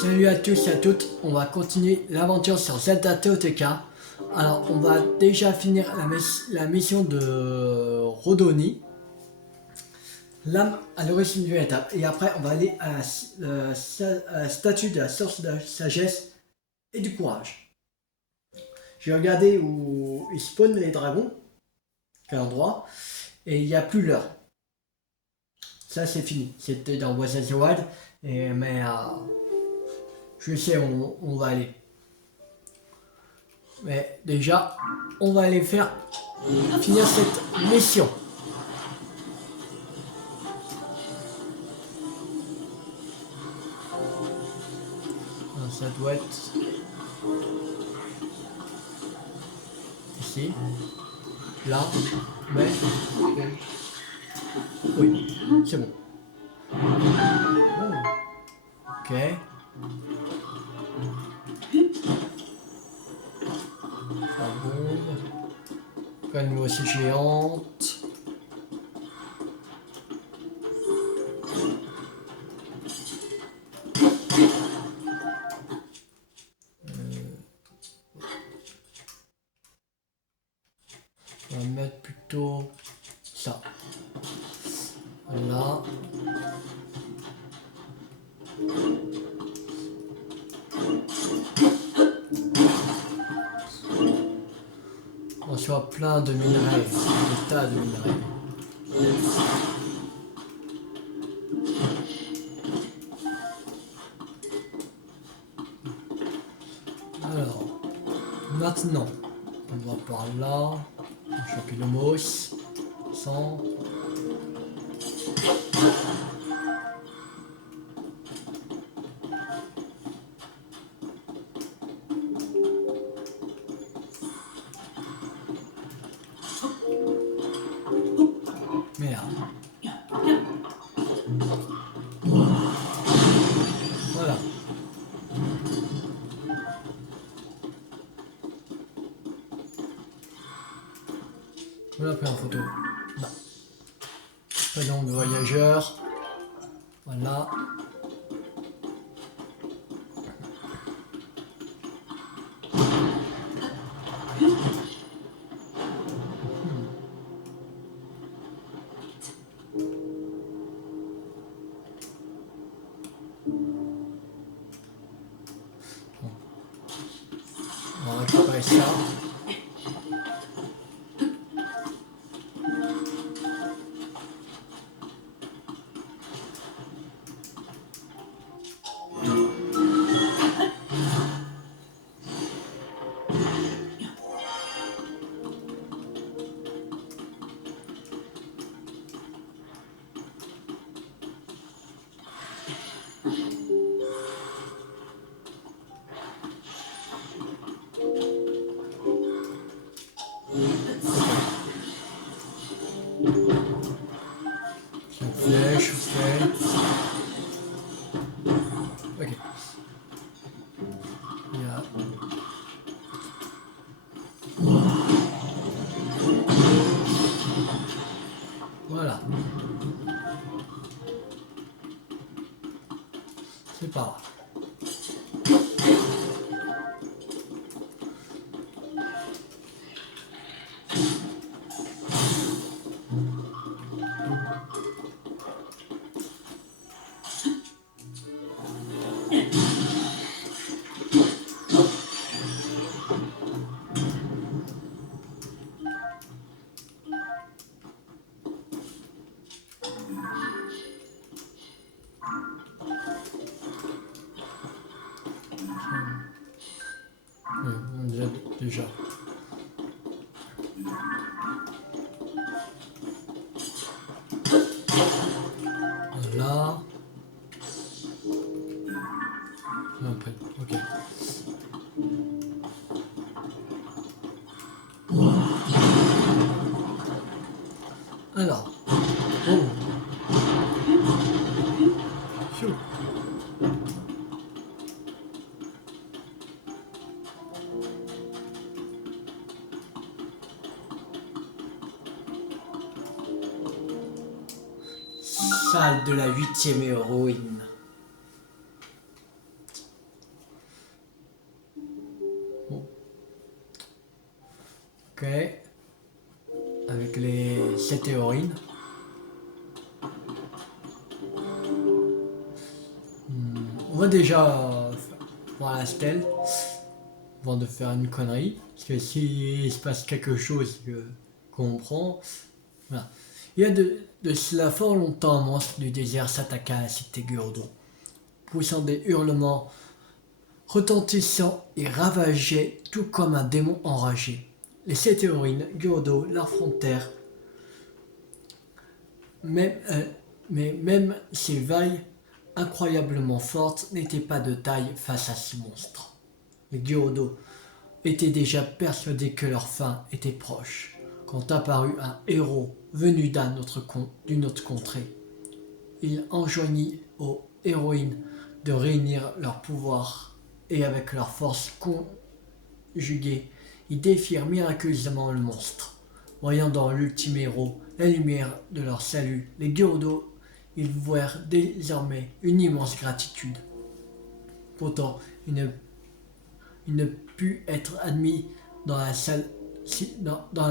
Salut à tous et à toutes, on va continuer l'aventure sur Zelda TOTK. Alors on va déjà finir la mission de Rodoni, l'âme à l'origine du étape. Et après on va aller à la statue de la source de la sagesse et du courage. J'ai regardé où ils spawnent les dragons, quel endroit, et il n'y a plus l'heure. Ça c'est fini, c'était dans Breath of the Wild, mais je sais où on va aller. Mais déjà, on va aller finir cette mission. Alors, ça doit être ici, là, mais oui, c'est bon. Oh. Ok. Ça bombe. Une aussi géante. On va mettre plutôt ça. Là. On soit plein de minerais, des tas de minerais. Alors, maintenant, on va par là, choper le mousse, 100. Merde. Voilà. On l'a pris en photo. Non. Pas donc de voyageur. Voilà. On va récupérer ça. Flèche, ok. Ok. Il y a... Voilà. C'est pas grave. Déjà. Là. Après, ok. Alors. Oh. Phew. Salle de la 8e héroïne. Ok. Avec les 7 héroïnes. On va déjà voir la stèle avant de faire une connerie. Parce que s'il se passe quelque chose qu'on prend. Voilà. Il y a de cela fort longtemps, un monstre du désert s'attaqua à la cité Gyudo. Poussant des hurlements retentissants et ravageait tout comme un démon enragé. Les 7 héroïnes Gyudo l'affrontèrent, mais même ces vailles incroyablement fortes n'étaient pas de taille face à ces monstres. Les Gyudo étaient déjà persuadés que leur fin était proche, quand apparut un héros venu d'une autre contrée. Il enjoignit aux héroïnes de réunir leurs pouvoirs et avec leurs forces conjuguées, ils défirent miraculeusement le monstre. Voyant dans l'ultime héros la lumière de leur salut, les Gyudo, ils vouèrent désormais une immense gratitude. Pourtant, il ne put être admis dans la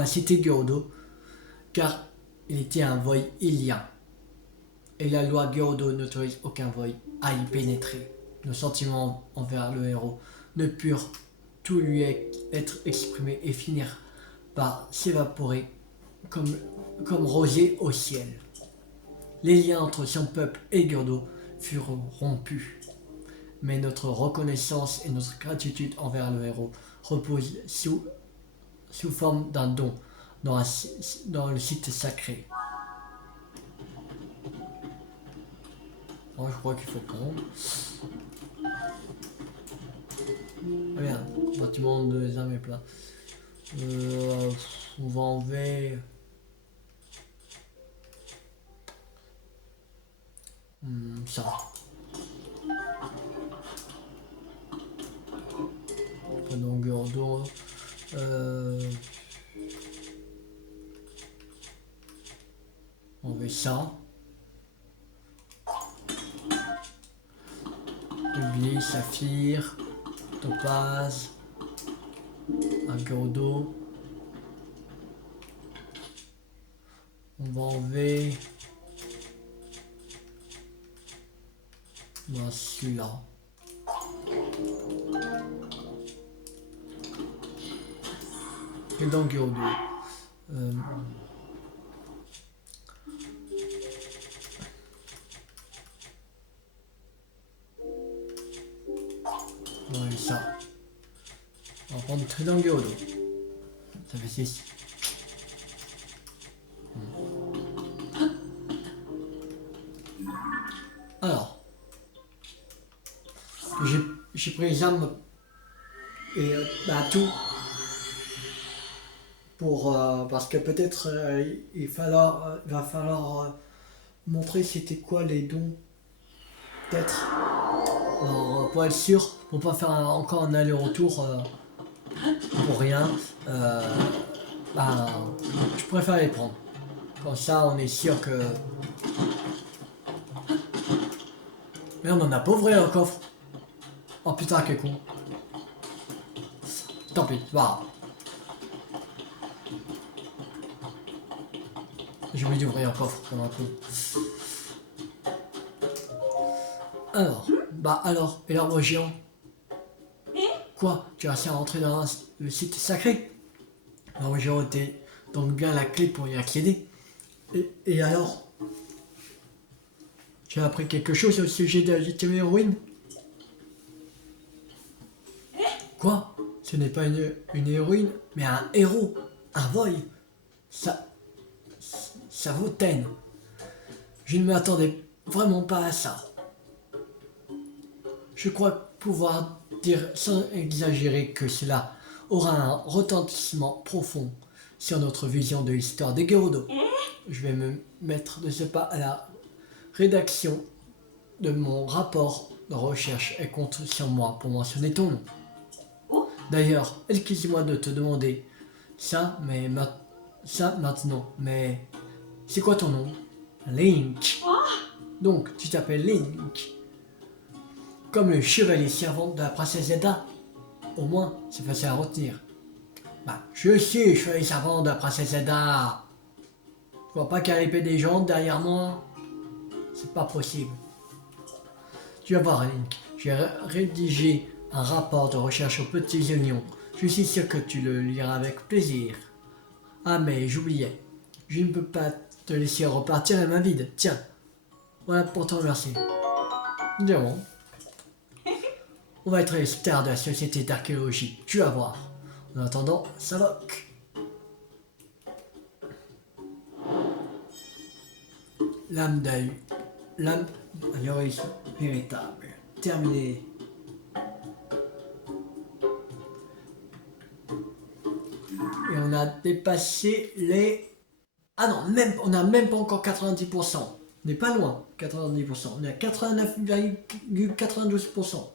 cité Gyudo, car il était un voile ilien. Et la loi Gyudo n'autorise aucun voile à y pénétrer. Nos sentiments envers le héros ne purent tout lui être exprimés et finirent par s'évaporer comme rosée au ciel. Les liens entre son peuple et Gyudo furent rompus. Mais notre reconnaissance et notre gratitude envers le héros reposent sous forme d'un don dans le site sacré. Je crois qu'il faut prendre. Ah merde, le bâtiment des armes est plein. On va enlever. Ça. Prenons Gyudo. Enlever ça. Rubis, saphir, topaz, un Gyudo. On va enlever celui-là. Et dans Gyudo. Ouais, ça. On va prendre très dans Gyudo. Ça fait 6. Alors. J'ai pris les armes et tout pour parce que peut-être il va falloir montrer c'était quoi les dons, peut-être. Alors, pour être sûr, pour pas faire encore un aller-retour pour rien, je préfère les prendre. Comme ça, on est sûr que. Mais on en a pas ouvert le coffre. Oh putain, quel con. Tant pis, voilà. J'ai oublié d'ouvrir un coffre comme un con. Alors, et l'arbre géant? Quoi? Tu as réussi à rentrer dans le site sacré? L'arbre géant était donc bien la clé pour y accéder. Et alors? Tu as appris quelque chose au sujet de la légitime héroïne? Quoi? Ce n'est pas une héroïne, mais un héros, un voile. Ça vaut Ten. Je ne m'attendais vraiment pas à ça. Je crois pouvoir dire sans exagérer que cela aura un retentissement profond sur notre vision de l'histoire des Gyudo. Je vais me mettre de ce pas à la rédaction de mon rapport de recherche et compte sur moi pour mentionner ton nom. D'ailleurs, excuse-moi de te demander ça maintenant, mais c'est quoi ton nom? Link. Donc, tu t'appelles Link. Comme le chevalier servant de la princesse Zelda. Au moins, c'est facile à retenir. Bah, je sais, je suis les servants de la princesse Zelda. Je vois pas qu'elle épée des gens derrière moi. C'est pas possible. Tu vas voir, Link. J'ai rédigé un rapport de recherche aux petits oignons. Je suis sûr que tu le liras avec plaisir. Ah, mais j'oubliais. Je ne peux pas te laisser repartir les mains vides. Tiens, voilà pour te remercier. Bon. On va être les stars de la société d'archéologie. Tu vas voir. En attendant, ça va. L'âme d'œil. L'âme véritable. Terminé. Et on a dépassé les... Ah non, même, on n'a même pas encore 90%. On n'est pas loin, 90%. On est à 89,92%.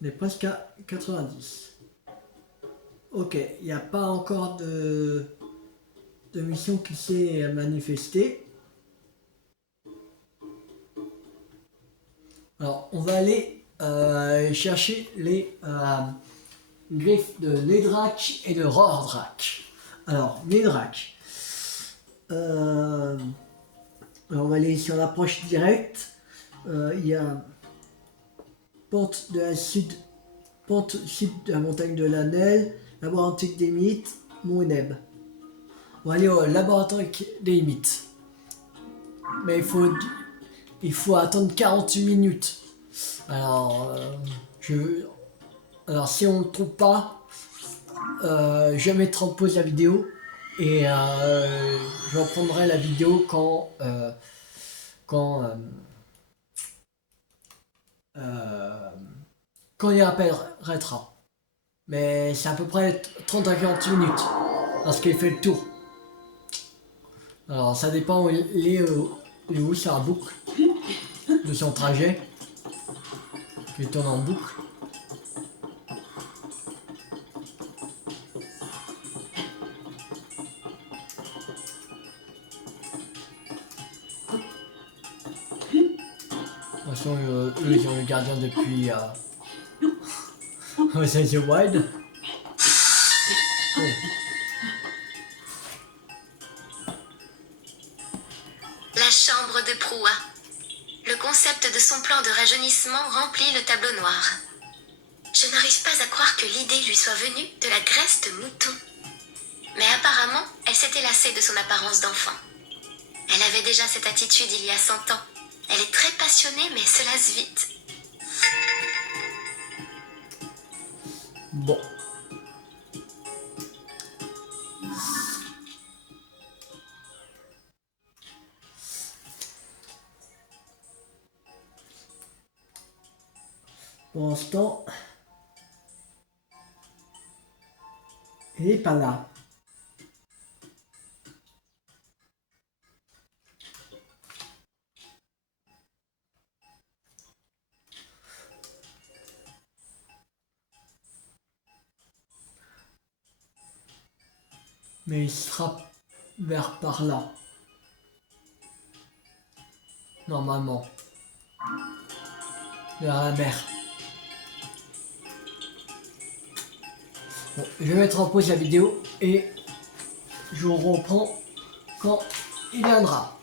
On est presque à 90. Ok, il n'y a pas encore de mission qui s'est manifestée. Alors, on va aller chercher les griffes de Nedrak et de Rordrak. Alors, Nedrak. Alors, on va aller sur l'approche directe. Il y a pente sud de la montagne de l'Anel, laboratoire antique des mythes, Mont Eneb. On va aller au laboratoire des mythes. Mais il faut attendre 48 minutes. Alors, alors si on ne le trouve pas, je vais mettre en pause la vidéo et je reprendrai la vidéo quand il apparaîtra. Mais c'est à peu près 30 à 48 minutes parce qu'il fait le tour. Alors ça dépend où il est où sur la boucle de son trajet qui tourne en boucle. De toute façon, eux ils ont le gardien depuis c'est The Wild. Oh. La chambre de Proua. Le concept de son plan de rajeunissement remplit le tableau noir. Je n'arrive pas à croire que l'idée lui soit venue de la graisse de mouton. Mais apparemment, elle s'était lassée de son apparence d'enfant. Elle avait déjà cette attitude il y a 100 ans. Elle est très passionnée mais se lasse vite. Bon. Pour l'instant, il n'est pas là. Mais il sera vers par là. Normalement. Vers la mer. Bon, je vais mettre en pause la vidéo et je vous reprends quand il viendra.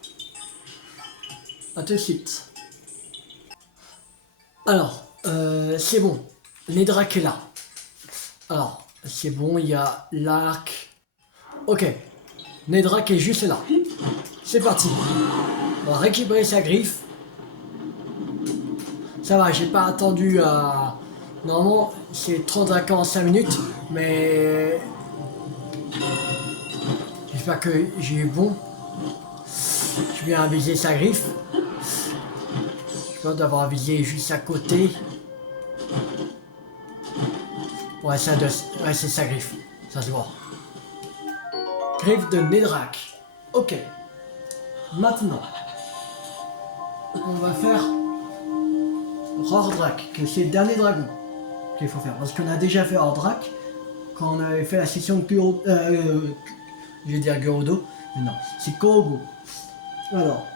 A tout de suite. Alors, c'est bon. Nedrak est là. Alors, c'est bon, il y a l'arc. Ok. Nedrak est juste là. C'est parti. On va récupérer sa griffe. Ça va, j'ai pas attendu à... Normalement, c'est 35 ans en 5 minutes, mais... J'espère que j'ai eu bon. Je viens viser sa griffe. Je pense d'avoir visé juste à côté. Ouais, c'est sa griffe. Ça se voit. Griffe de Nedrak. Ok. Maintenant, on va faire Rordrak, que c'est le dernier dragon qu'il faut faire. Parce qu'on a déjà fait Rordrak quand on avait fait la session de Kuro... je vais dire Gerudo, mais non, c'est Korogo. Alors,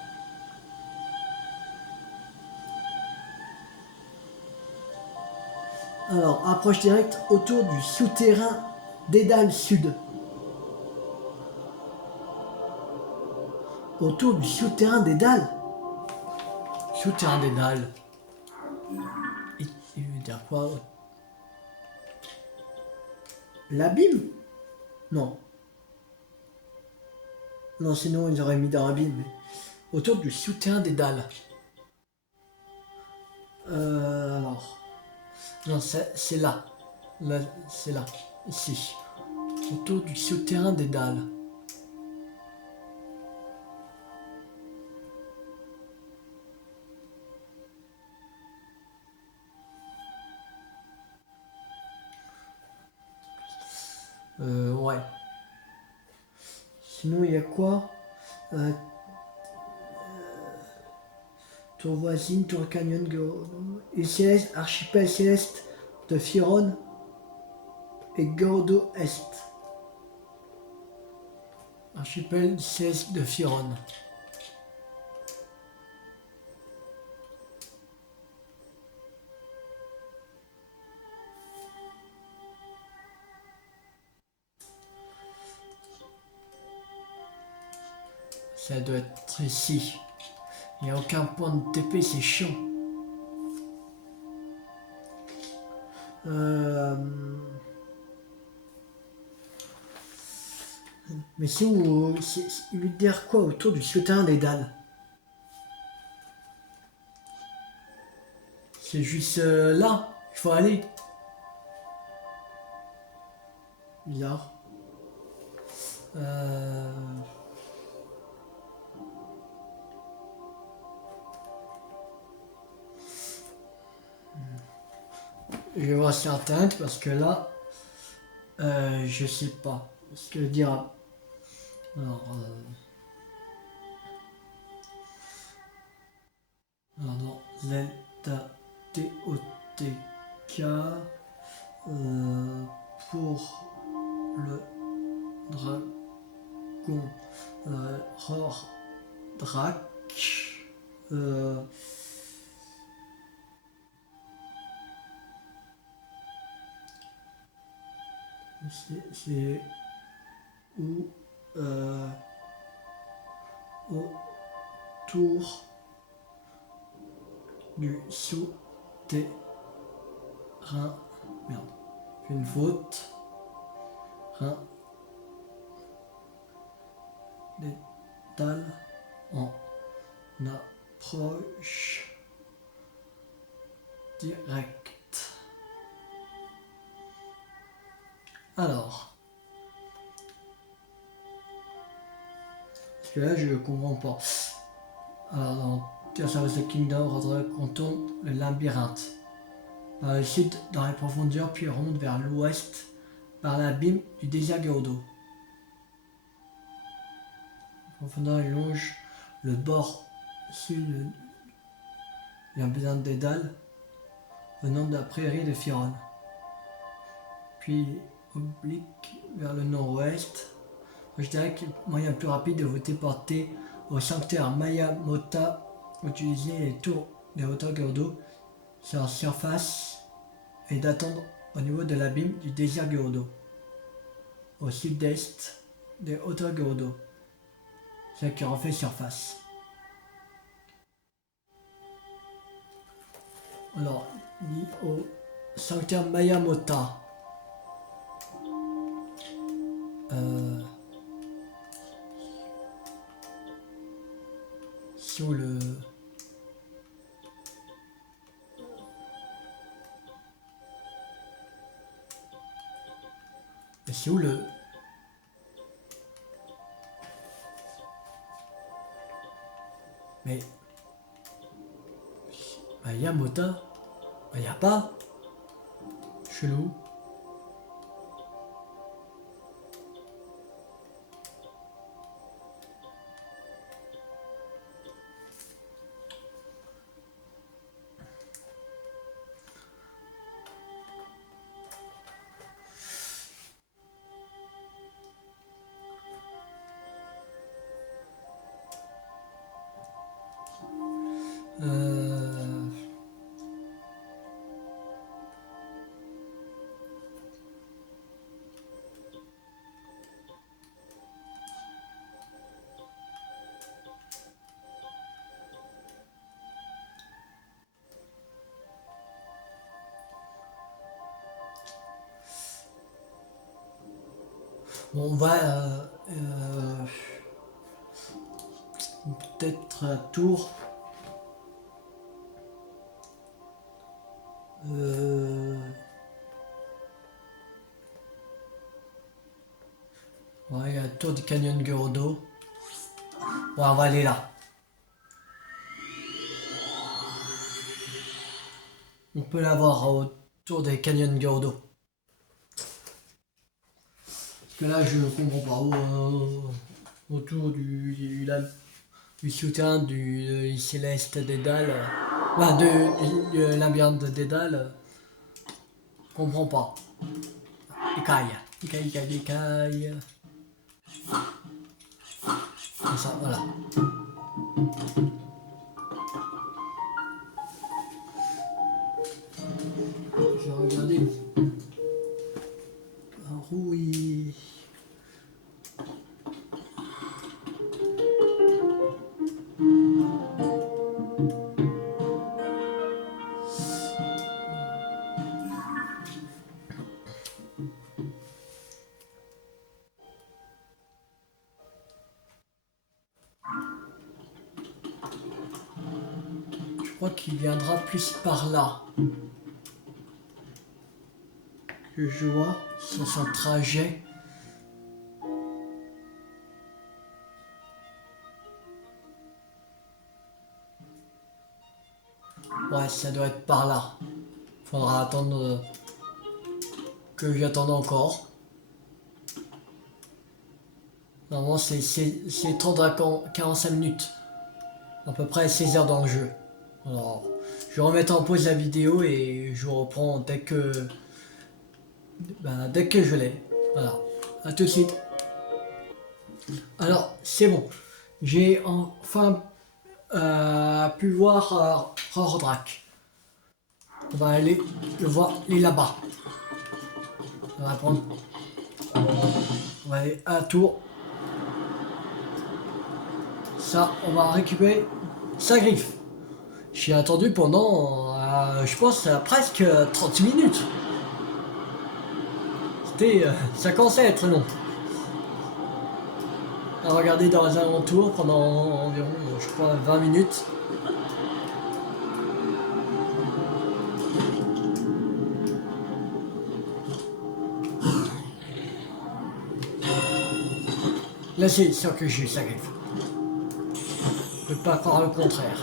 approche directe autour du souterrain Dédale Sud. Autour du souterrain des dalles. Souterrain des dalles. Il veut dire quoi? L'abîme? Non. Non, sinon ils auraient mis dans l'abîme. Autour du souterrain des dalles. Alors. Non, c'est là. Là, c'est là. Ici. Autour du souterrain des dalles. Ouais. Sinon, il y a quoi? Tour voisine, Tour Canyon, île Céleste, archipel céleste de Firon et Gordo Est. Archipel céleste de Firon. Ça doit être ici. Il n'y a aucun point de TP, c'est chiant. Mais c'est où? Il veut dire quoi autour du souterrain des dalles? C'est juste là, il faut aller. Bizarre. Je vais voir sur internet parce que là, je sais pas ce que dira. Alors, non, Zelda TOTK pour le dragon Rordrac. C'est où autour du souterrain. Merde, une faute. Des dalles en approche directe. Alors, parce que là je comprends pas. Alors dans Tears of the Kingdom, Roderick contourne le labyrinthe par le sud dans les profondeurs, puis remonte vers l'ouest par l'abîme du désert Gerudo. La profondeur longe le bord sud du labyrinthe des dalles venant de la prairie de Firon, puis oblique vers le nord-ouest. Je dirais que le moyen le plus rapide de vous téléporter au sanctuaire Maya Mota, utiliser les tours des hauteurs Gerudo sur la surface et d'attendre au niveau de l'abîme du désert Gerudo, au sud-est des hauteurs Gerudo, ce qui refait surface. Alors, dit au sanctuaire Maya Mota. Sous le... C'est où le... Mais... Maya Mota? Il n'y a pas. Chelou. Bon, on va peut-être un tour. Ouais, il y a un tour du canyon Gerudo. Ouais, on va aller là. On peut l'avoir autour des canyons Gerudo. Parce que là, je comprends pas. Autour du souterrain du céleste des dalles. De labyrinthe des dalles. Je comprends pas. Écaille. Comme ça, voilà. Je vais regarder. Oui. Je crois qu'il viendra plus par là. Que je vois sur son trajet. Ouais, ça doit être par là. Faudra attendre que j'attende encore. Normalement, c'est 30 à 45 minutes. À peu près 16 heures dans le jeu. Alors, je vais remettre en pause la vidéo et je vous reprends dès que je l'ai. Voilà. À tout de suite. Alors, c'est bon. J'ai enfin pu voir Rordrak. On va aller le voir, il est là-bas. On va prendre. On va aller à tour. Ça, on va récupérer sa griffe. J'ai attendu pendant, je pense, presque 30 minutes. Ça commençait à être long. À regarder dans les alentours pendant environ, je crois, 20 minutes. Là, c'est sûr que j'ai eu sa griffe. Je ne peux pas croire le contraire.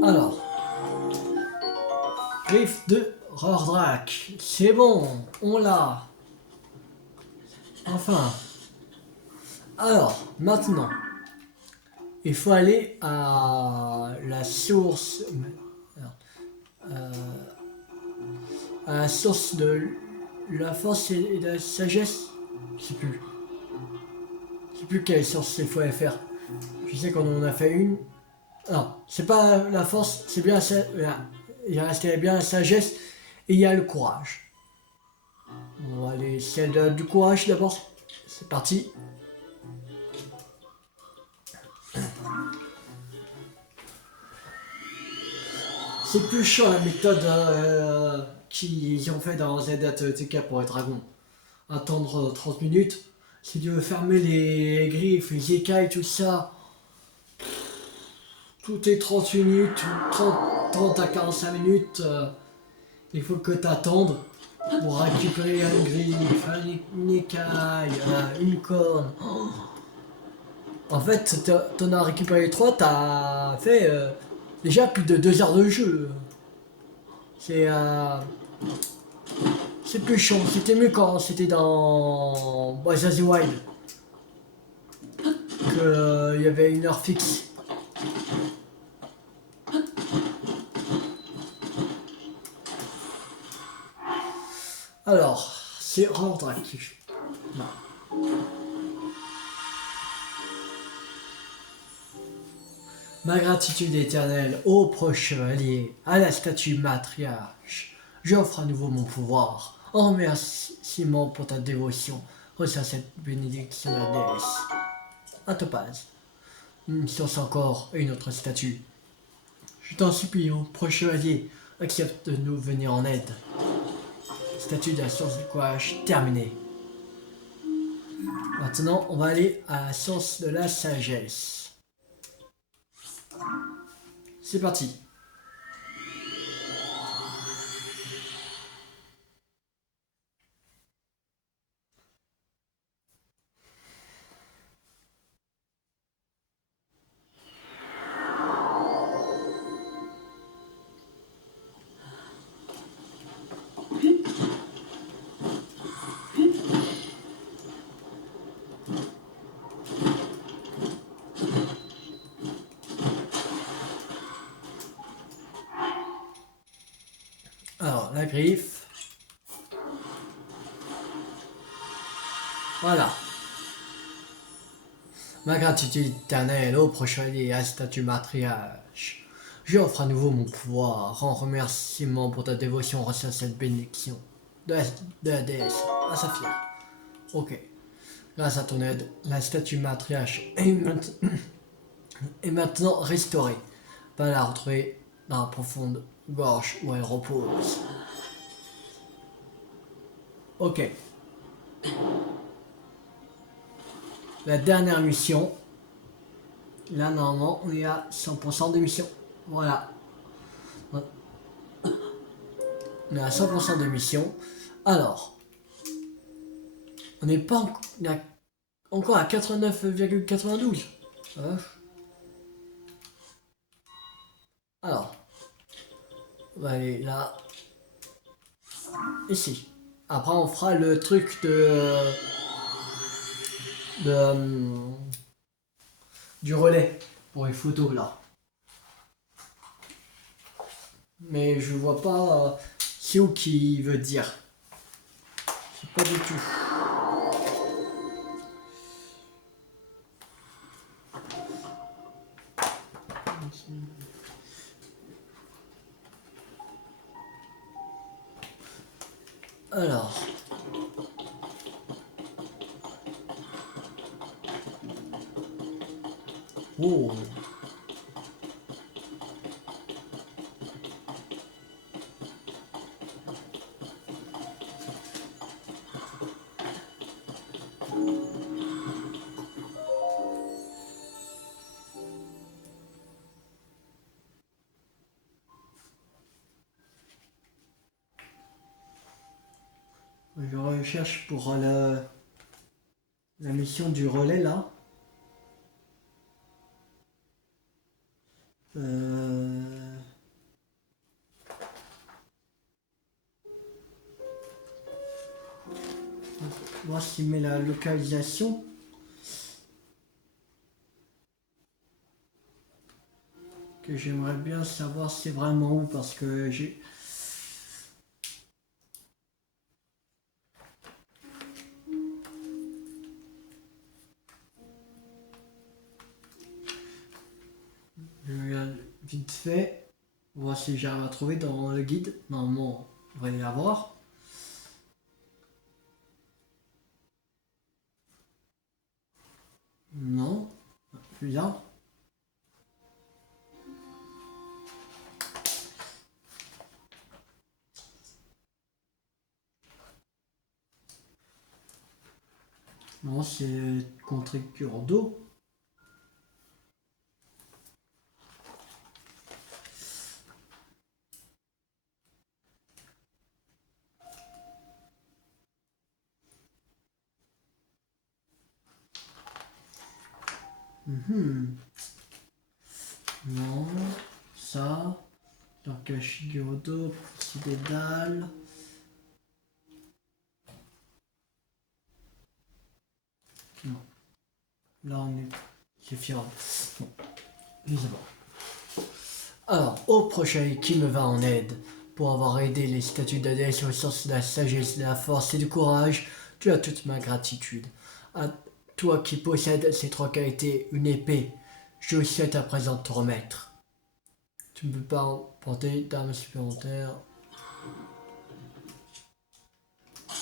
Alors, griffe de Rordrak. C'est bon, on l'a. Enfin. Alors, maintenant, il faut aller à la source. À la source de la force et de la sagesse. Je sais plus. Je sais plus quelle source il faut aller faire. Je sais qu'on en a fait une. Non, c'est pas la force, c'est bien il restait bien la sagesse et il y a le courage. On va aller celle du courage d'abord. C'est parti. C'est plus chiant la méthode qu'ils ont fait dans ZTK pour les dragons. Attendre 30 minutes. Si tu veux fermer les griffes, les écailles, tout ça. Tout est 30 minutes, 30 à 45 minutes. Il faut que tu attendes pour récupérer un griffe, une écaille, une corne. En fait, t'en as récupéré 3, t'as fait déjà plus de 2 heures de jeu. C'est plus chiant. C'était mieux quand c'était dans Breath of the Wild. Il y avait une heure fixe. Alors, c'est Rordrak. Ma gratitude éternelle ô proche chevalier, à la statue matriarche, j'offre à nouveau mon pouvoir. En remerciement pour ta dévotion, reçois cette bénédiction de la déesse. À Topaz, une source encore et une autre statue. Je t'en supplie, mon proche chevalier, accepte de nous venir en aide. Statue de la science du courage terminée. Maintenant, on va aller à la science de la sagesse. C'est parti. Alors, la griffe. Voilà. Ma gratitude éternelle au prochain et à la statue matriarche. J'offre à nouveau mon pouvoir en remerciement pour ta dévotion. Reçois cette bénédiction de la déesse, à Saphir. Ok. Grâce à ton aide, la statue matriarche est maintenant restaurée. Va la retrouver dans la profonde gorge où elle repose. Ok. La dernière mission. Là, normalement, on est à 100% de mission. Voilà. On est à 100% de mission. Alors. On n'est pas encore à 89,92. Alors. On va aller là. Ici. Après, on fera le truc du relais pour les photos là. Mais je vois pas c'est où qui veut dire. Je sais pas du tout. Alors. Oh. Je recherche pour la mission du relais là. Voir s'il met la localisation. Que j'aimerais bien savoir c'est vraiment où parce que j'ai... Je regarde vite fait. Voir si j'arrive à trouver dans le guide. Normalement, on va y avoir. Non. Plus là. Non, c'est contre cure d'eau. Non, ça. Donc Shigeodo, c'est des dalles. Non. Là on est. C'est fiable. Bon. Je sais pas. Alors, au prochain qui me va en aide pour avoir aidé les statues de déesse au sens de la sagesse, de la force et du courage, tu as toute ma gratitude. À toi qui possèdes ces trois qualités, une épée, je souhaite à présent te remettre. Tu ne peux pas porter d'armes supplémentaires.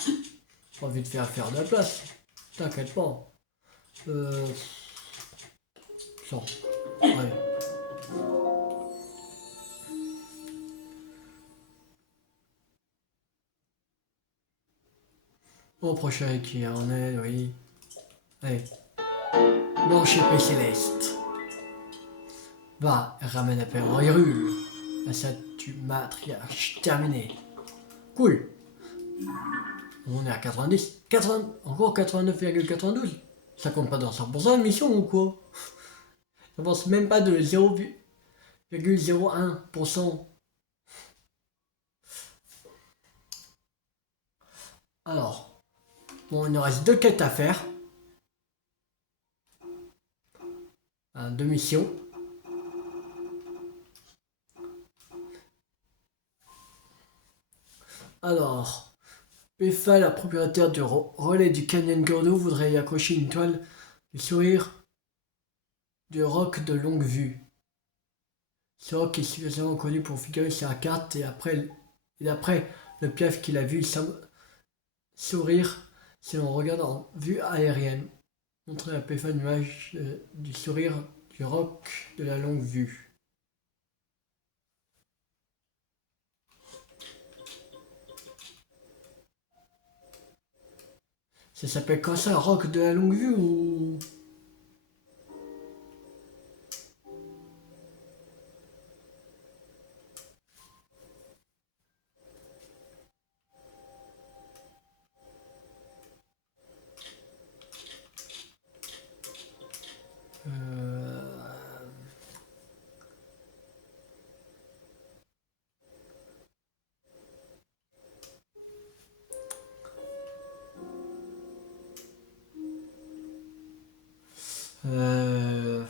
J'ai envie de faire de la place. T'inquiète pas. Ça. Ouais. Au prochain qui en est, oui. Allez. Blanche épée céleste. Va, ramène la paix en Hyrule. La statue matriarche. Terminé. Cool. On est à 90. 80, encore 89,92. Ça compte pas dans 100% de mission ou quoi? Ça avance même pas de 0,01%. Alors, bon, il nous reste 2 quêtes à faire. Deux missions. Alors, Pefa, la propriétaire du relais du Canyon Gordo, voudrait y accrocher une toile du sourire du roc de longue vue. Ce roc est suffisamment connu pour figurer sur la carte et d'après le piaf qu'il a vu, il semble sourire si l'on regarde en vue aérienne. Montrer à Pefa une image du sourire du roc de la longue vue. Ça s'appelle comme ça, roc de la longue vue ou... Euh...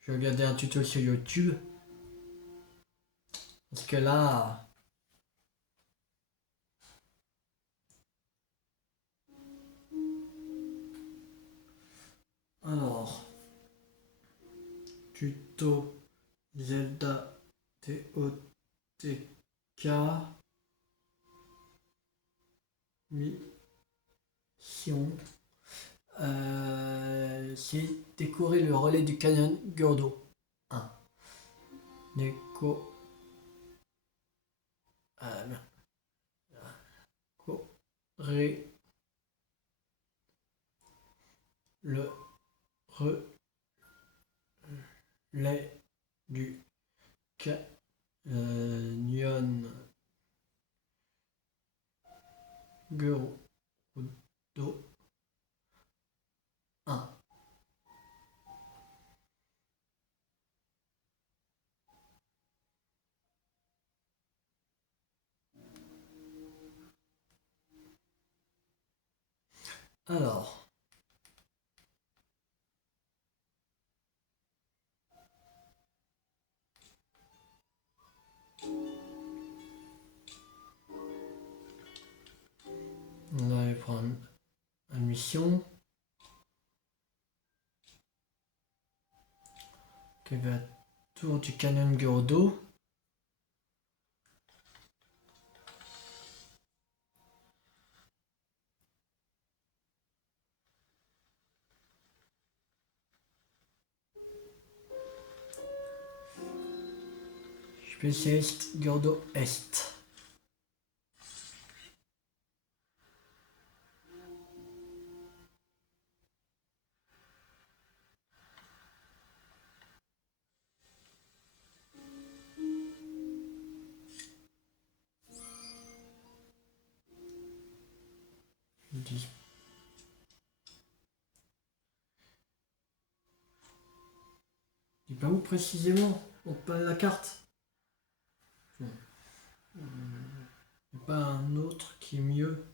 Je vais regarder un tuto sur YouTube. Parce que là... Alors... Tuto Zelda TOTK Mission. C'est décorer le relais du canyon Gordo. 1. Décorer le relais du canyon Gordo 1. Alors, on va aller prendre une mission qui va tour du canyon Gordo. Spécialiste Gordo Est. Dis pas où précisément, on pas la carte. Il n'y a pas un autre qui est mieux.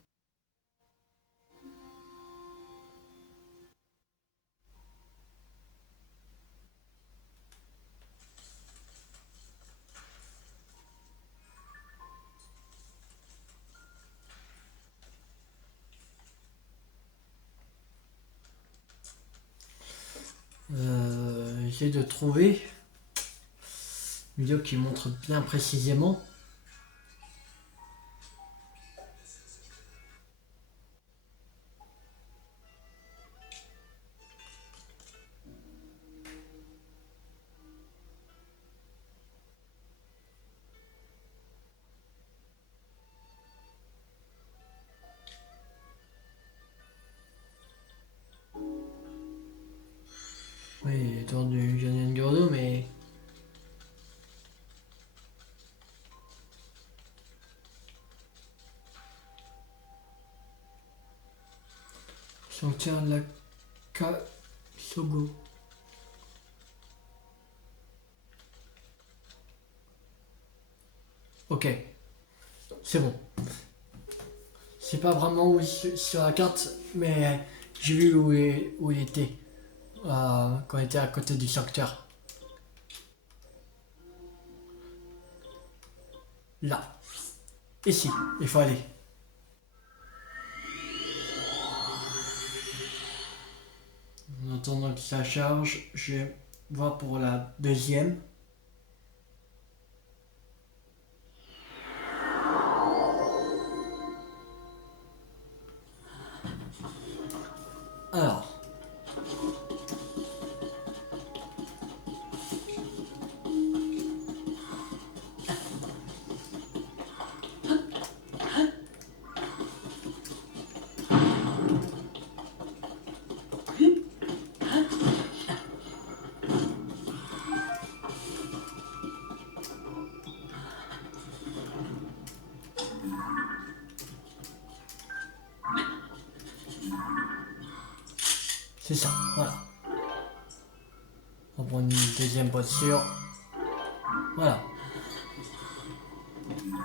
J'essaie de trouver une vidéo qui montre bien précisément. Oui, autour du Canyon Gordo, mais... Sanctuaire de la Kasogo. Ok, c'est bon. C'est pas vraiment où sur la carte, mais j'ai vu où il était quand il était à côté du sanctuaire. Là. Ici, il faut aller. En attendant que ça charge, je vais voir pour la deuxième. Alors. C'est ça, voilà. On prend une deuxième posture. Voilà.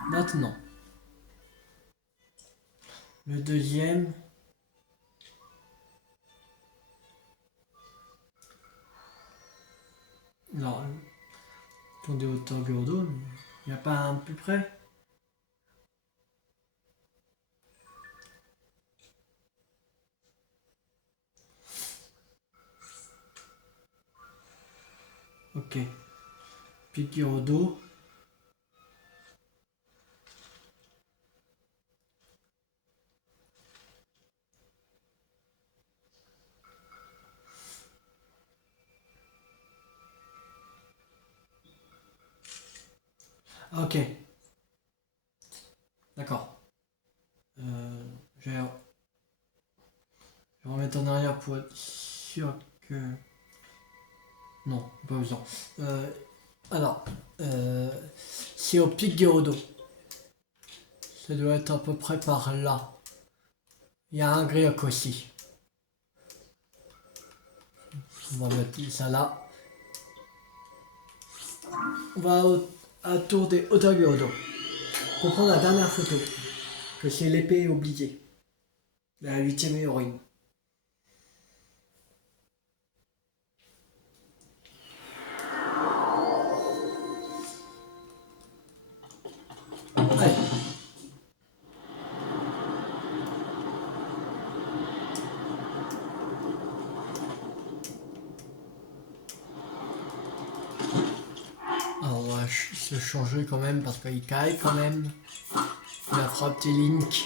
Maintenant. Le deuxième. Non. Tourner au Gordo. Il n'y a pas un plus près? Ok. Piquer au dos. Ok. D'accord. Je vais remettre en arrière pour être sûr que... Non, pas besoin. Alors, c'est au pic Geodo. Ça doit être à peu près par là. Il y a un grioc aussi. On va mettre ça là. On va à tour des Otageodo. Pour prendre la dernière photo. Que c'est l'épée oubliée. La 8ème héroïne. Allez. Alors on va se changer quand même parce qu'il caille quand même. Il a frappé Link.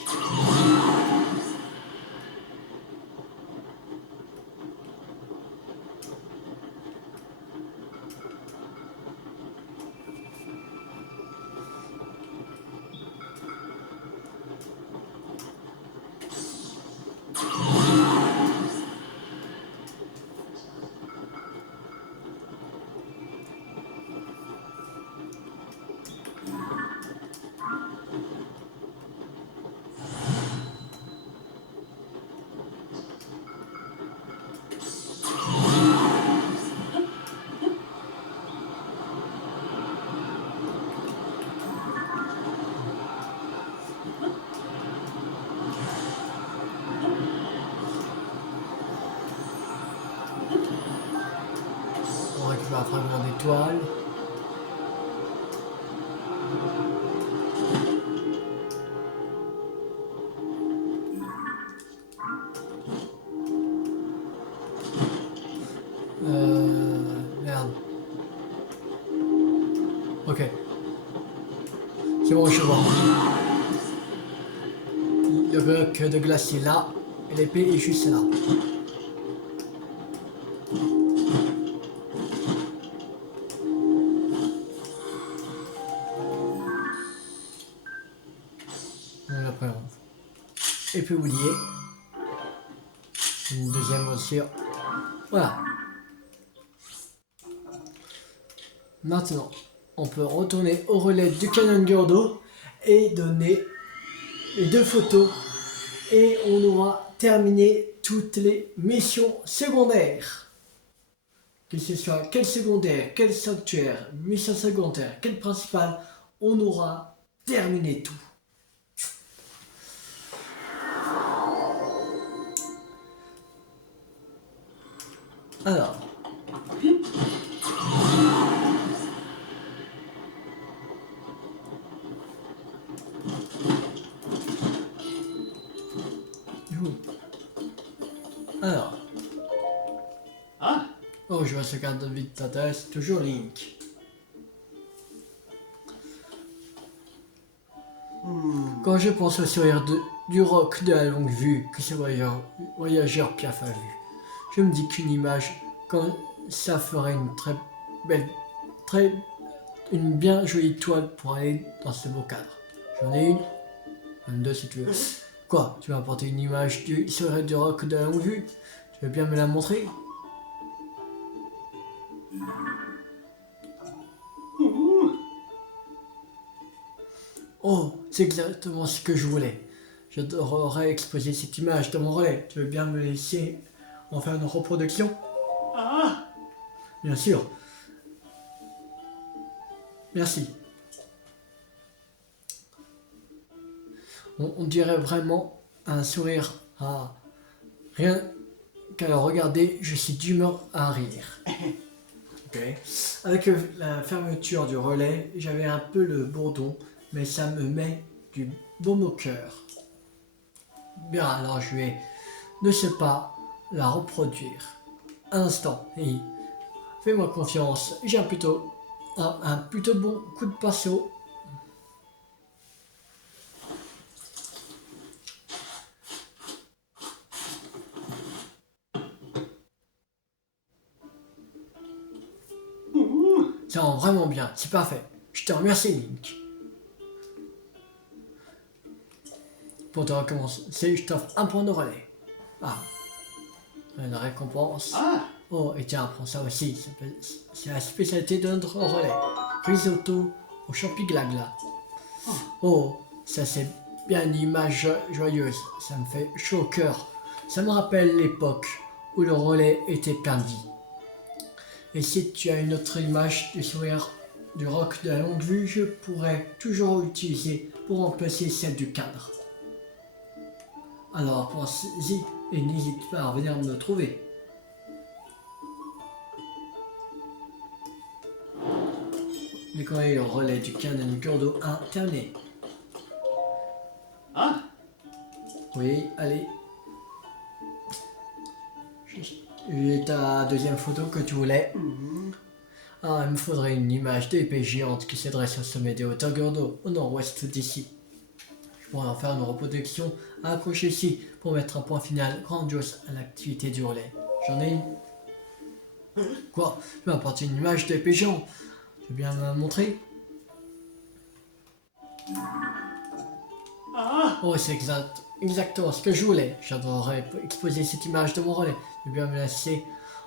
On récupère un fragment d'étoile. Merde. Ok. C'est bon, je vois. Le bloc de glace est là. Et l'épée est juste là. On la prend. Épée oubliée. Une deuxième aussi. Voilà. Maintenant, on peut retourner au relais du Canon Gordo et donner les 2 photos. Et on aura terminé toutes les missions secondaires. Que ce soit quel secondaire, quel sanctuaire, mission secondaire, quel principal, on aura terminé tout. Alors. Alors. Ah, Oh, je vois ce carte de vie t'intéresse, toujours Link. Quand je pense au sourire du roc de la longue vue que ce voyageur Piaf a vu, je me dis qu'une image comme ça ferait une très belle, une bien jolie toile pour aller dans ce beau cadre. J'en ai une, même 2 si tu veux. Quoi, tu m'as apporté une image du sourire du roc de la longue vue? Tu veux bien me la montrer? Oh, c'est exactement ce que je voulais. J'adorerais exposer cette image dans mon relais. Tu veux bien me laisser en faire une reproduction? ah, Bien sûr. Merci. On dirait vraiment un sourire à rien qu'à le regarder, je suis d'humeur à rire. Ok. Avec la fermeture du relais, j'avais un peu le bourdon, mais ça me met du baume au cœur. Bien, alors je vais, ne sais pas, la reproduire. Un instant, et fais-moi confiance, j'ai un plutôt bon coup de pinceau. Ça rend vraiment bien, c'est parfait. Je te remercie, Link. Pour te recommencer, je t'offre un point de relais. Ah, une récompense. ah, Oh, et tiens, prends ça aussi. C'est la spécialité de notre relais. Risotto au champiglagla. Oh, ça c'est bien une image joyeuse. Ça me fait chaud au cœur. Ça me rappelle l'époque où le relais était perdu. Et si tu as une autre image du sourire du roc de la longue vue, je pourrais toujours l'utiliser pour remplacer celle du cadre. Alors pense-y et n'hésite pas à venir me trouver. Décorer le relais du Canon Gordo 1 terminé. ah, Oui, allez. J'ai ta deuxième photo que tu voulais. Ah, il me faudrait une image d'épée géante qui s'adresse au sommet des hauteurs Gordo, au nord-ouest d'ici. Je pourrais en faire une reproduction à accrocher ici pour mettre un point final grandiose à l'activité du relais. J'en ai une. Quoi? Tu m'as apporté une image d'épée géante. Tu veux bien me la montrer? ah, Oh, c'est exactement ce que je voulais. J'adorerais exposer cette image de mon relais. Tu veux bien me laisser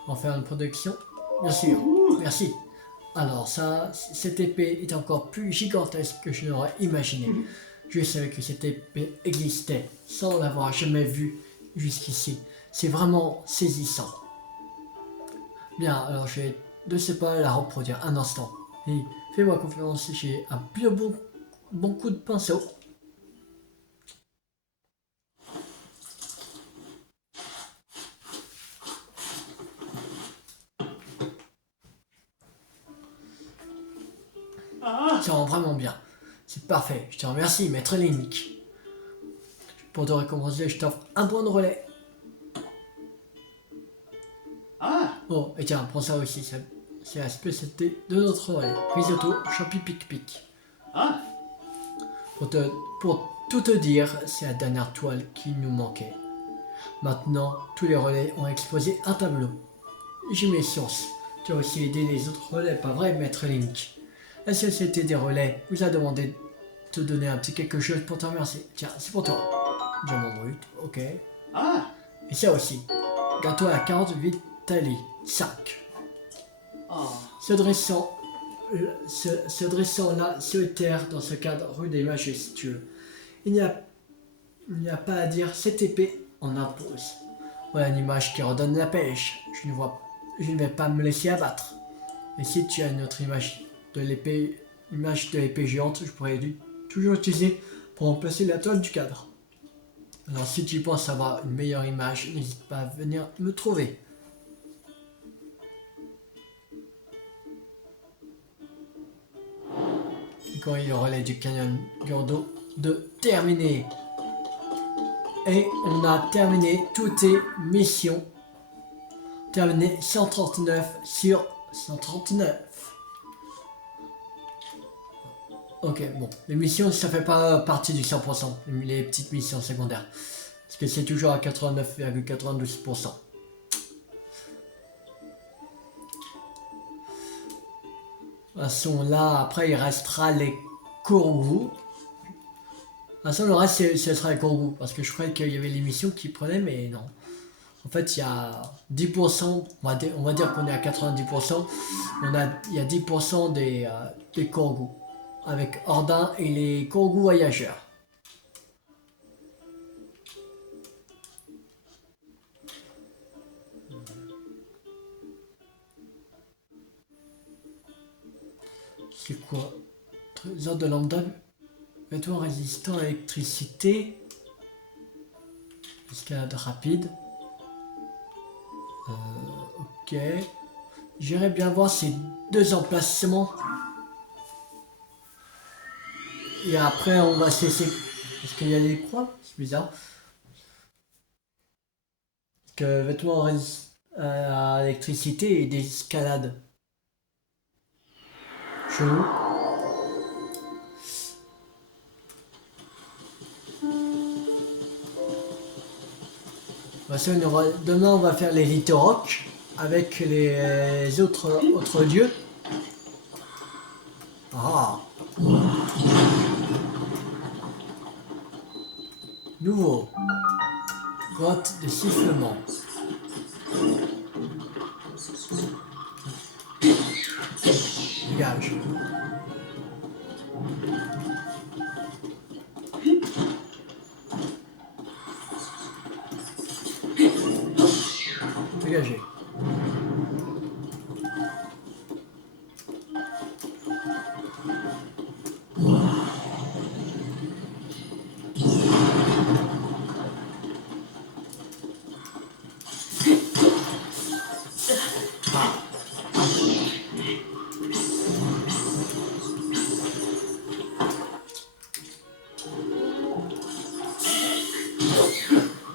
en faire une production? Bien sûr, merci. Alors ça, cette épée est encore plus gigantesque que je n'aurais imaginé. Je savais que cette épée existait sans l'avoir jamais vue jusqu'ici. C'est vraiment saisissant. Bien, alors je vais de ce pas la reproduire un instant. Et fais-moi confiance, j'ai un bien bon coup de pinceau. Ça rend vraiment bien. C'est parfait. Je te remercie, maître Link. Pour te récompenser, je t'offre un point de relais. ah, Oh, et tiens, prends ça aussi. C'est la spécialité de notre relais. Risotto, champi pic-pic. ah, Pour tout te dire, c'est la dernière toile qui nous manquait. Maintenant, tous les relais ont exposé un tableau. J'ai mes sources. Tu as aussi aidé les autres relais, pas vrai, maître Link? La société des relais vous a demandé de te donner un petit quelque chose pour te remercier. Tiens, c'est pour toi. Diamant brut, ok. ah, Et ça aussi. Gâteau à la carotte Vitali, 5. ah, Se dressant se dressant là sur terre dans ce cadre rude et majestueux. Il n'y a pas à dire, cette épée en impose. Voilà une image qui redonne la pêche. Je ne vais pas me laisser abattre. Et si tu as une autre image de l'épée géante, je pourrais toujours utiliser pour remplacer la toile du cadre. Alors si tu penses avoir une meilleure image, n'hésite pas à venir me trouver. Et quand il relais du canyon Gordo de terminer. Et on a terminé toutes les missions. Terminé 139 sur 139. Ok, bon. Les missions, ça fait pas partie du 100%. Les petites missions secondaires. Parce que c'est toujours à 89,92%. De toute façon, là, après, il restera les Kourgou. De toute façon, le reste, ce sera les Kourgou. Parce que je croyais qu'il y avait les missions qui prenaient, mais non. En fait, il y a 10%, on va dire qu'on est à 90%. Il y a 10% des Kourgou. Avec Ordin et les Kourgou voyageurs. C'est quoi? Trésor de lambda. Vêtements résistants à l'électricité. Escalade rapide. Ok. J'irais bien voir ces deux emplacements. Et après, on va cesser. Est-ce qu'il y a des croix? C'est bizarre. Parce que vêtements à l'électricité et des escalades. Chelou. Demain, on va faire les Litorock avec les autres dieux. Ah. Nouveau. Grotte de sifflement. Dégage. Dégagez.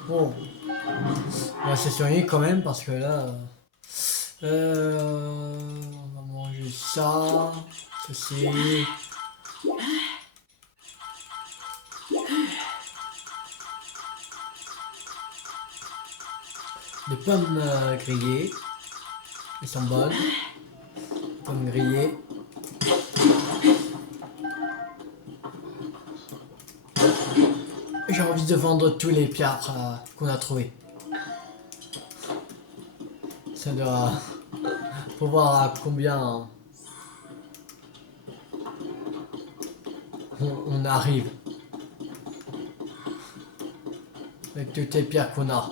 Bon, on va s'assurer quand même parce que là, on va manger ça, ceci. Des pommes grillées, elles sont bonnes. Pommes grillées. J'ai envie de vendre tous les pierres qu'on a trouvées. Ça doit... Faut voir à combien on arrive. Avec toutes les pierres qu'on a.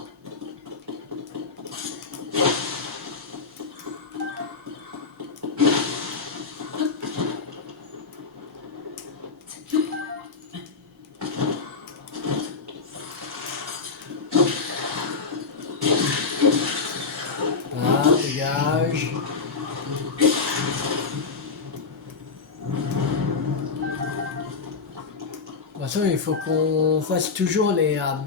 Voilà, dégage. De toute façon, il faut qu'on fasse toujours les... merde.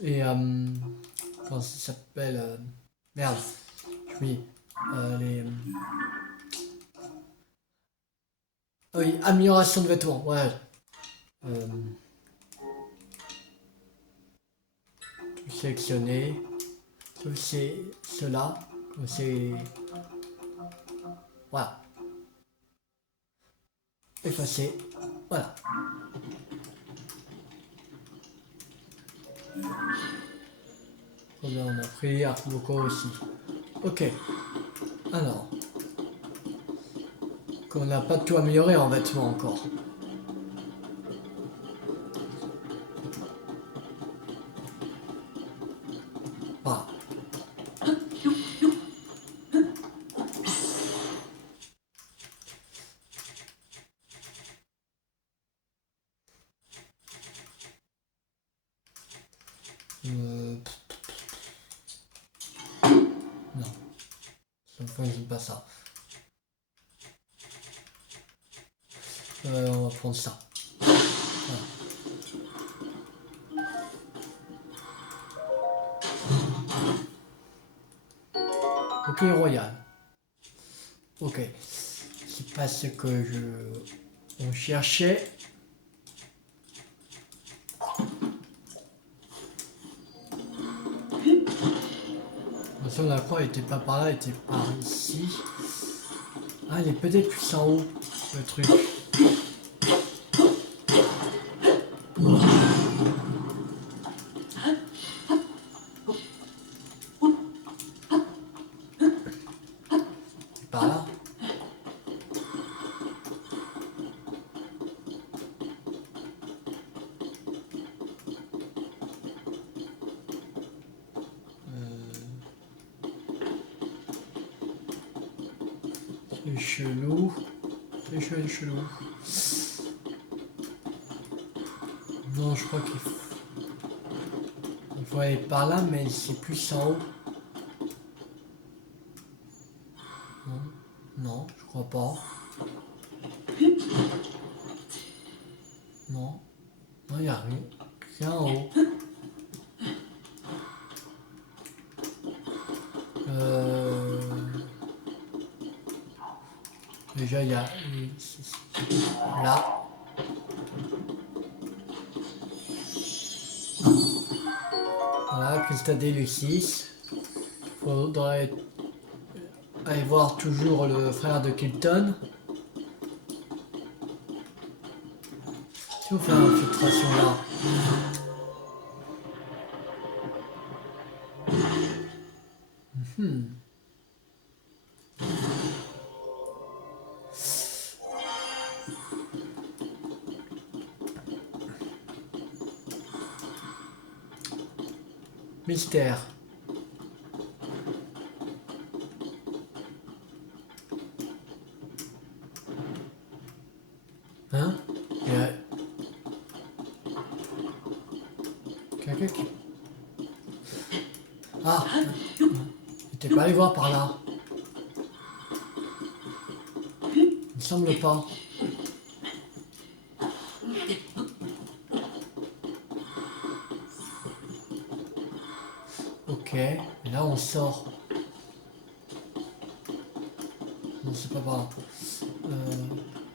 Et comment ça s'appelle merde. Oui. Les... Ah oui, amélioration de vêtements, ouais. Tout sélectionner. Tout c'est cela. C'est... Voilà. Effacer. Voilà. Très bien, on a pris Arcboco aussi. Ok. Alors. Qu'on n'a pas tout amélioré en vêtements encore. Voilà. Non. Ça ne fonctionne pas ça. On va prendre ça. Voilà. Ok, royal. Ok. C'est pas ce que on cherchait. Attention, la croix était pas par là, elle était par ici. Ah, elle est peut-être plus en haut, le truc. Par là. C'est chelou. C'est chelou. Non, je crois il faut aller par là, mais c'est plus en haut. Non, non, je crois pas. Non, non, il n'y a rien. Rien en haut. Déjà, il y a là. Voilà, Cristal Lucis. Faudrait aller voir toujours le frère de Kilton. Si on fait une infiltration là. Mystère. Hein? Quelqu'un qui... Ah! T'es pas allé voir par là. Il me semble pas. Ok, et là on sort. Non, c'est pas par là.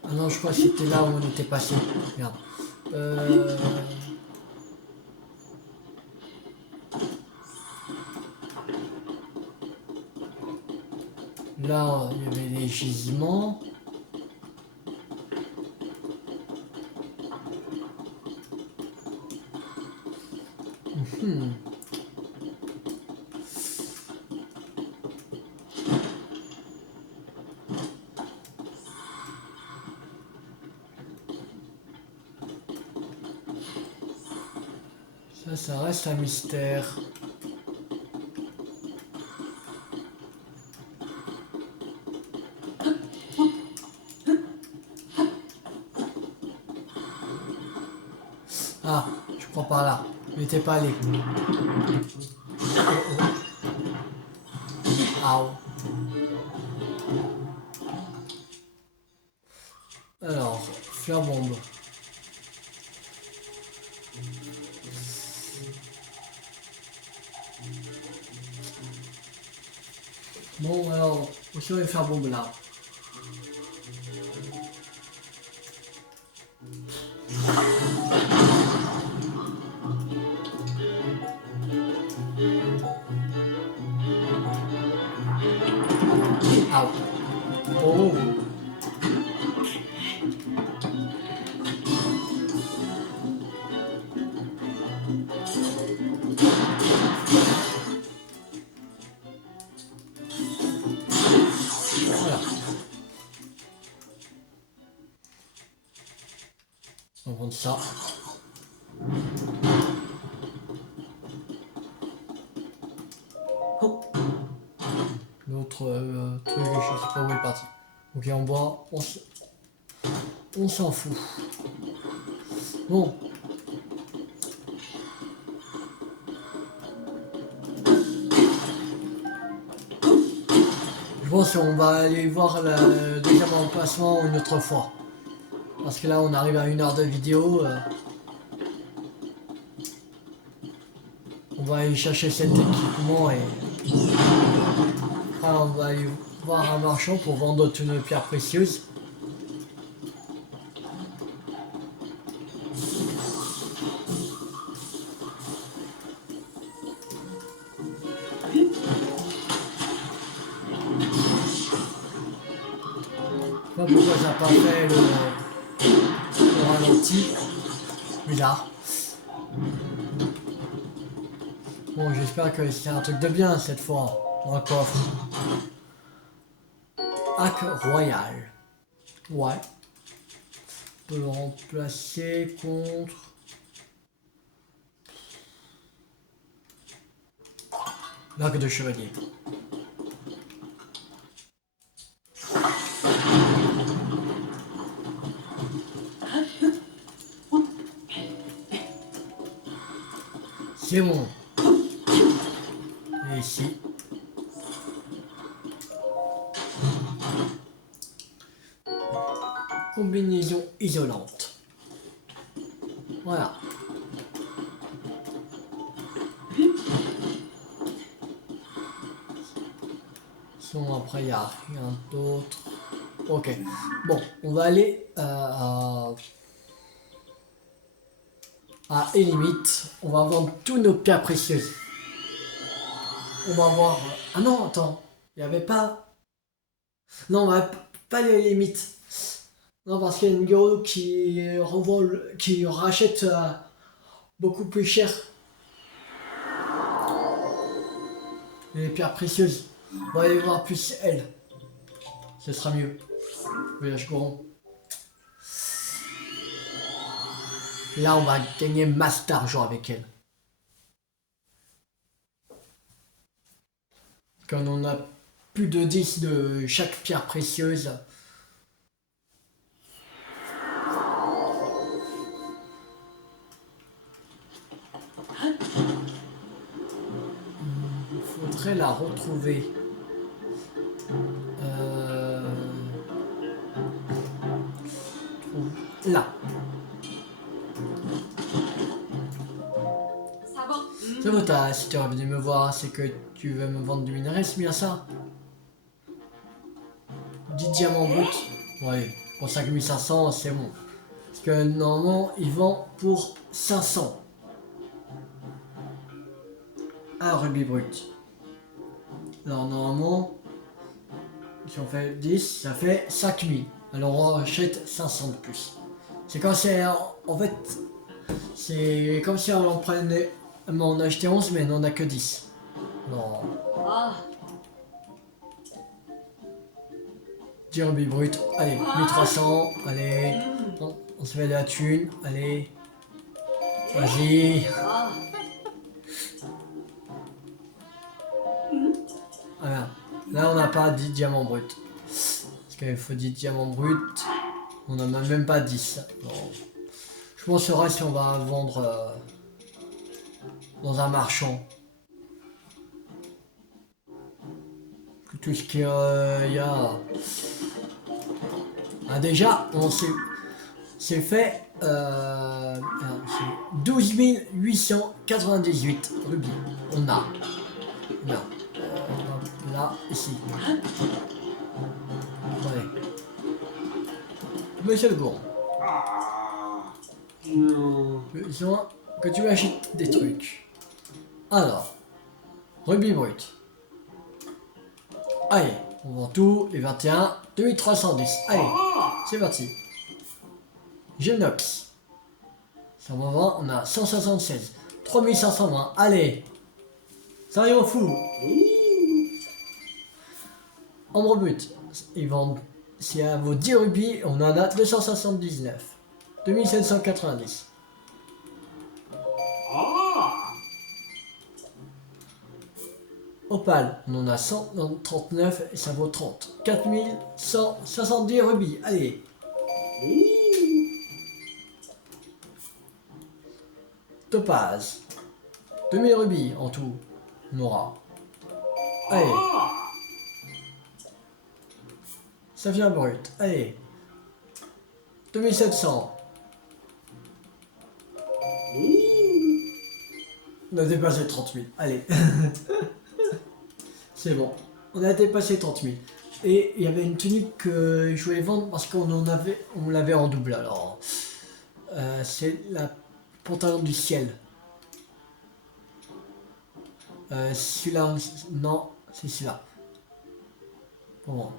Ah non, je crois que c'était là où on était passé. Regarde. Là, il y avait des gisements. Ça reste un mystère. Ah, je crois par là. Mais t'es pas allé. Oh. Alors, fleur bombe. Bon, alors, où est-ce qu'on va faire bombe là? Ah. Oh. vendre ça. Oh. L'autre truc, je sais pas où il est parti. Ok, en bois, on s'en fout. Bon. Je pense qu'on va aller voir le deuxième emplacement une autre fois. Parce que là, on arrive à 1 heure de vidéo. On va aller chercher cet équipement et après, on va aller voir un marchand pour vendre toutes nos pierres précieuses. Je sais pas pourquoi ça n'a pas fait le ralenti. Bizarre. Bon, j'espère que c'est un truc de bien cette fois dans le coffre. Hack royal. Ouais. On peut le remplacer contre... l'arc de chevalier. C'est bon. Et ici. Combinaison isolante. Voilà. Sinon après il n'y a rien d'autre. Ok. Bon, on va aller à Elimite. On va vendre tous nos pierres précieuses. On va voir. Ah non, attends. Il n'y avait pas. Non, on va pas aller à Elimite. Non, parce qu'il y a une gueule qui revole, qui rachète beaucoup plus cher les pierres précieuses. On va aller voir plus elle. Ce sera mieux. Voyage courant. Là, on va gagner masse d'argent avec elle. Quand on a plus de 10 de chaque pierre précieuse. Il faudrait la retrouver. Là. C'est bon, si tu es venu me voir, c'est que tu veux me vendre du minerai, c'est bien ça? 10 diamants bruts. Ouais, pour 5500, c'est bon. Parce que normalement, ils vendent pour 500. Un rubis brut. Alors normalement, si on fait 10, ça fait 5000. Alors on achète 500 de plus. C'est comme si, en fait, c'est comme si on en prenait, on achetait 11, mais on n'a que 10. Non. 10 rubis brut, allez, 1300, allez, on se met de la thune, allez, vas-y. Voilà, là on n'a pas 10 diamants bruts. Parce qu'il faut 10 diamants bruts, on n'en a même pas 10. Bon. Je pense que ce reste, on va vendre dans un marchand. Tout ce qu'il y a. Ah, déjà, on s'est fait 12 898 rubis. On a. Là, ici. Ouais. Monsieur le Gourand. Besoin que tu achètes des trucs. Alors, rubis brut. Allez, on vend tout, les 21, 2310. Allez, c'est parti. Genox. Ça va vendre, on a 176. 3520. Allez. Ça y est, on fout. Ambre brut. Ils vendent, si à vos 10 rubis, on en a 279. 2790. Ah. Opale, on en a 139 et ça vaut 30. 4170 rubis, allez. Topaz, 2000 rubis en tout, on aura. Allez. Saphir brut, allez. 2700. On a dépassé 30 000, allez. C'est bon, on a dépassé 30 000. Et il y avait une tunique que je voulais vendre parce on l'avait en double. Alors, c'est la pantalon du ciel. Celui-là, non, c'est celui-là. Bon.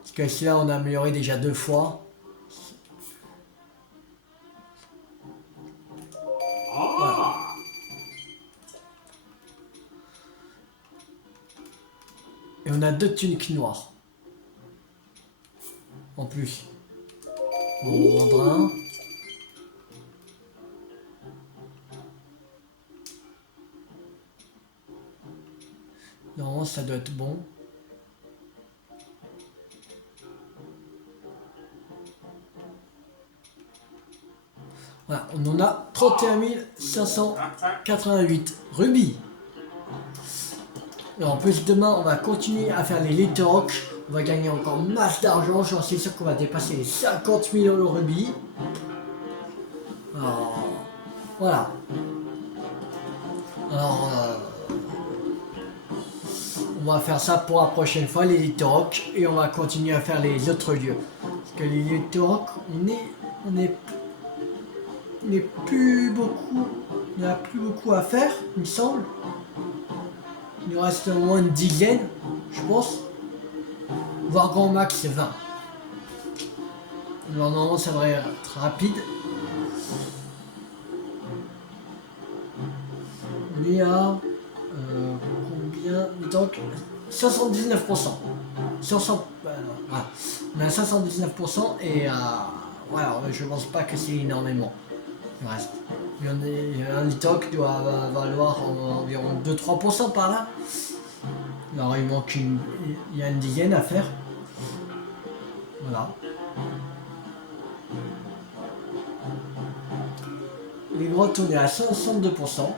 Parce que celui-là, on a amélioré déjà 2 fois. Voilà. Et on a 2 tuniques noires. En plus. On va en vendre un. Non, ça doit être bon. Voilà, on en a 31 588 rubis. Alors en plus demain on va continuer à faire les Litorock. On va gagner encore masse d'argent. J'en suis sûr qu'on va dépasser les 50 000 € rubis. Alors, voilà. Alors on va faire ça pour la prochaine fois, les Litorock, et on va continuer à faire les autres lieux. Parce que les Litorock, on n'est plus beaucoup, il n'y a plus beaucoup à faire, il me semble. Il nous reste au moins une dizaine, je pense. Voire grand max 20. Alors normalement ça devrait être rapide. On est à combien? Donc 79%. Sur 100, voilà. On est à 79% et voilà, je pense pas que c'est énormément. Il reste. Un Litoc doit valoir environ 2-3% par là. Alors il manque il y a une dizaine à faire. Voilà. Les grottes on est à 62%.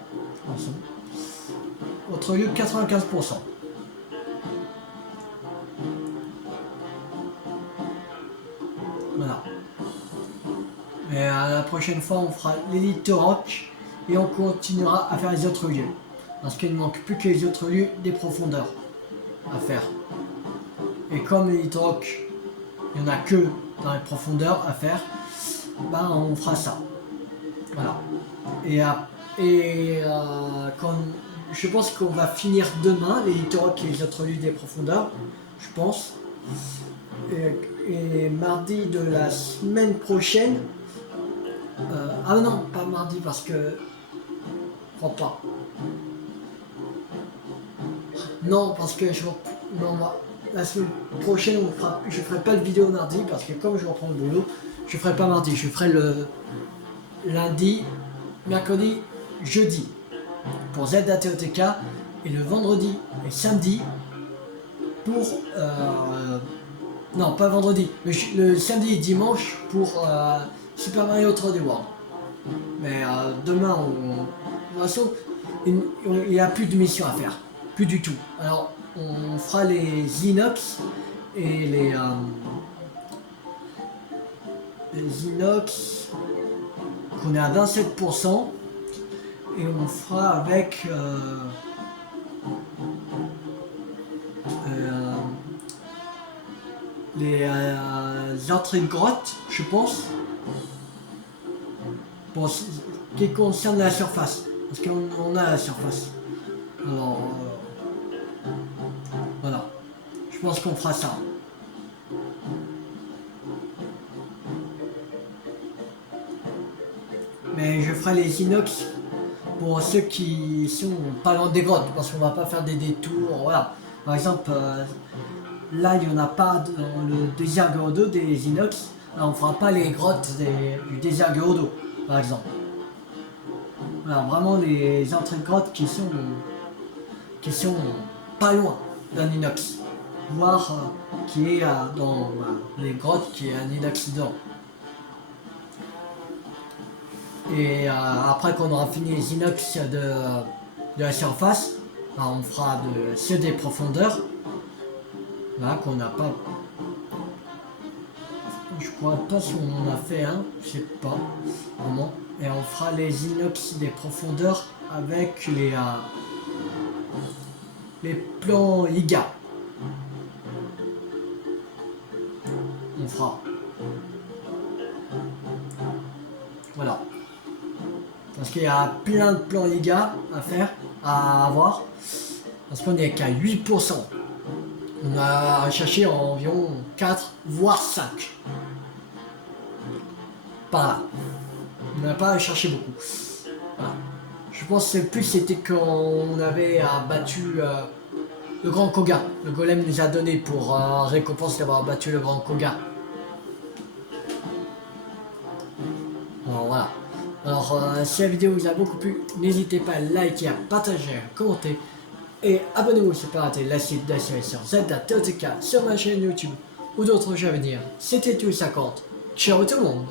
Autre lieu 95%. Voilà. Et à la prochaine fois, on fera l'élite rock et on continuera à faire les autres lieux. Parce qu'il ne manque plus que les autres lieux des profondeurs à faire. Et comme l'élite rock, il n'y en a que dans les profondeurs à faire, bah on fera ça. Voilà. Comme je pense qu'on va finir demain l'élite rock et les autres lieux des profondeurs, je pense. Et mardi de la semaine prochaine. Ah non, pas mardi parce que je crois pas. Non, parce que la semaine prochaine je ferai pas de vidéo mardi parce que comme je reprends le boulot, je ferai pas mardi, je ferai le lundi, mercredi, jeudi pour ZATOTK et le vendredi et samedi pour non pas vendredi, le samedi et dimanche pour Super Mario 3D World. Mais demain, de toute façon, il n'y a plus de mission à faire. Plus du tout. Alors, on fera les inox et les inox qu'on est à 27%. Et on fera avec les entrées de grotte, je pense. Bon, qui concerne la surface, parce qu'on a la surface. Alors, voilà. Je pense qu'on fera ça. Mais je ferai les inox pour ceux qui sont pas loin des grottes, parce qu'on va pas faire des détours. Voilà. Par exemple, là, il n'y en a pas dans le désert 2 des inox. Alors, on fera pas les grottes du désert Gerudo, par exemple. Voilà, vraiment les entrées de grottes qui sont pas loin d'un inox. Voire qui est dans les grottes qui est un inox dedans. Et après qu'on aura fini les inox de la surface, on fera ceux des profondeurs. Là qu'on n'a pas. Je crois pas si on en a fait un, je sais pas vraiment. Et on fera les inox des profondeurs avec les plans IGA. On fera. Voilà. Parce qu'il y a plein de plans IGA à faire, à avoir. Parce qu'on n'est qu'à 8%. On a cherché environ 4, voire 5. Par là. On n'a pas cherché beaucoup. Voilà. Je pense que plus c'était quand on avait battu le grand Koga. Le golem nous a donné pour récompense d'avoir battu le grand Koga. Alors voilà. Alors si la vidéo vous a beaucoup plu, n'hésitez pas à liker, à partager, à commenter. Et abonnez-vous si pas rater la suite de la série sur Zelda TOTK sur ma chaîne YouTube ou d'autres jeux à venir. C'était tout 50. Ciao tout le monde.